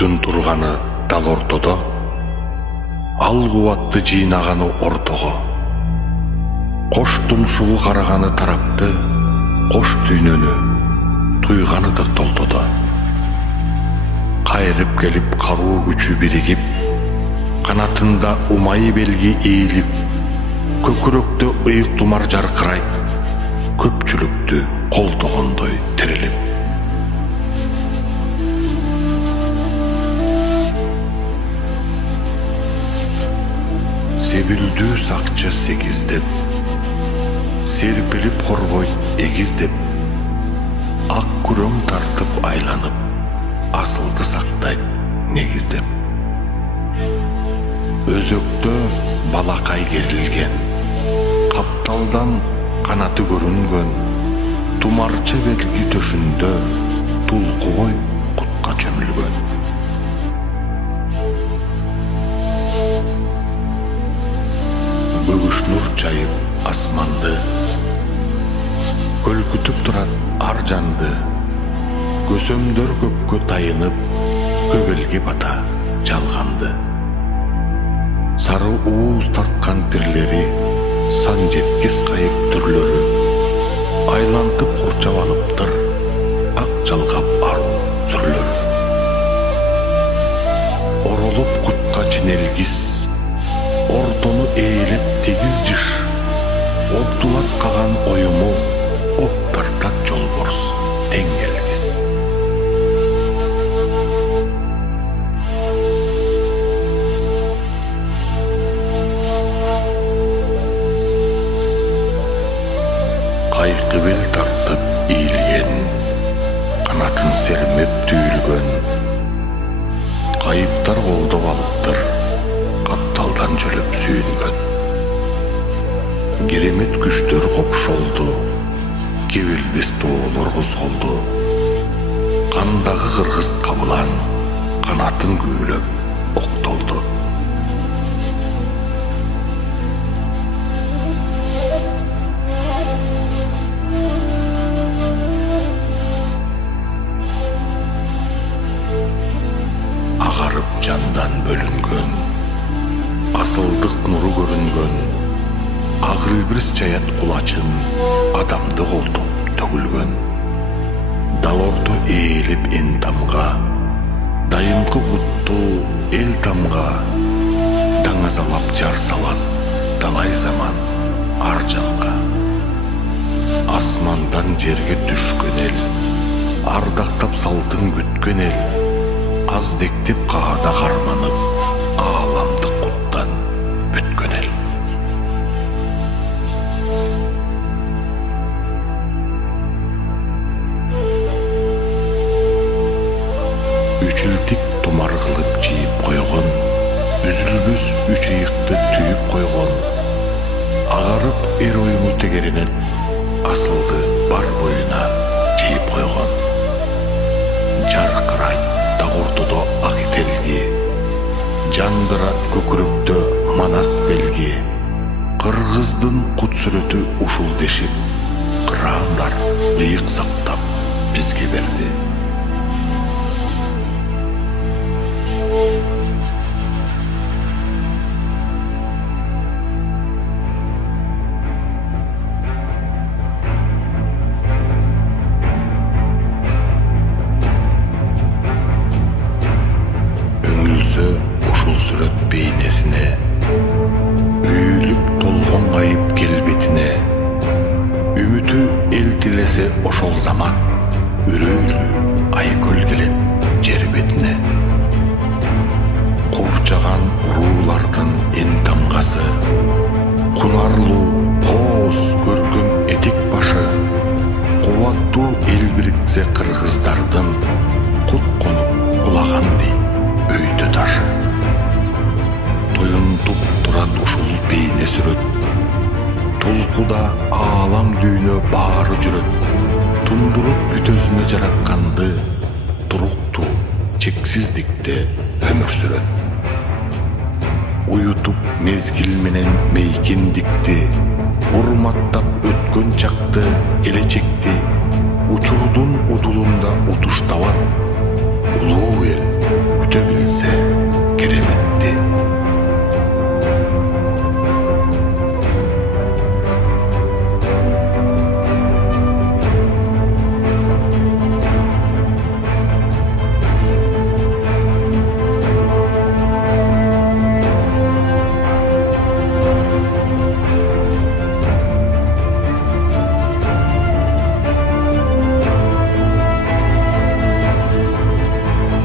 күктүн турганы дал ортодо, ал кубатты жыйнаганы ортого, кош тумшугу караганы тарапты, кош дүйнөнү туйганыдыр толтодо. Кайрып келип каруу күчү биригип, канатында умайы белги ийилип, көкүрөктө ыйык тумар жаркырайт, көпчүлүктү колдогондой тирилип. Себилдүү сакчы сегиздеп, серпилип корбойт эгиздеп, ак күрөң тартып айланып, асылды сактайт негиздеп. Өзөктө балакай керилген, капталдан канаты көрүнгөн, тумарча белги төшүндө тулкубой кутка чөмүлгөн. Бөгүш нур чайып асманды, көлкүтүп турат ар жанды, көсөмдөр көккө тайынып, көгөлгө бата жалганды. Сары ууз тарткан пирлери, сан жеткис кайып түрлөрү, айлантып курчап алыптыр, ак жалгап аруу сүрлөрү. Оролуп кутка чинелгис, ортону ээлеп тегиз жыш, оптулат каган оюму, оп тартат жолборс тең келгиз. Кайкы бел тартып ийилген, канатын сермеп түйүлгөн, кайыптар колдоп алыптыр, капталдан жөлөп сүйүнгөн. Керемет күчтөр копшолду, кебилбес тоолор козголду, кандагы кыргыз кабылан канатын күүлөп октолду. Агарып жандан бөлүнгөн, асылдык нуру көрүнгөн, ак илбирс чаят кулачын адамды колдоп төгүлгөн. Дал орто ээлип эн тамга, дайымкы буттуу эл тамга, даңазалап жар салат далай заман ар жанга. Асмандан жерге түшкөн эл, ардактап салтын күткөн эл, аздектеп каада карманып, ааламдык куттан бүткөн эл. Үчүлтик тумар кылып жийип койгон, үзүлбөс үч ыйыкты түйүп койгон, агарып эр оюму тегеринет, асылды бар боюна жийип койгон. Жаркырайт так ортодо ак ителги, жандырат көкүрөктө манас белги, кыргыздын кут сүрөтү ушул дешип, кыраандар ыйык сактап бизге берди. Ушул сүрөт бейнесине, үйүлүп толгон кайып келбетине, үмүтү эл тилесе ошол замат, үрөйлүү айкөл келет жер бетине. Курчаган уруулардын эн тамгасы, кунарлуу кооз көркөм этек башы, кубаттуу эл бириксе кыргыздардын, кут конуп кулаган дейт өйдө ташы. Тоюнтуп турат ушул бейне сүрөт, тулкуда аалам дүйнө баары жүрөт, тундуруп бүтөсүнө жаратканды, туруктуу чексиздикте өмүр сүрөт. Уютуп мезгил менен мейкиндикти, урматтап өткөн чакты, келечекти, учурдун удулунда утуш табат, улуу эл Üte bilse keremetti.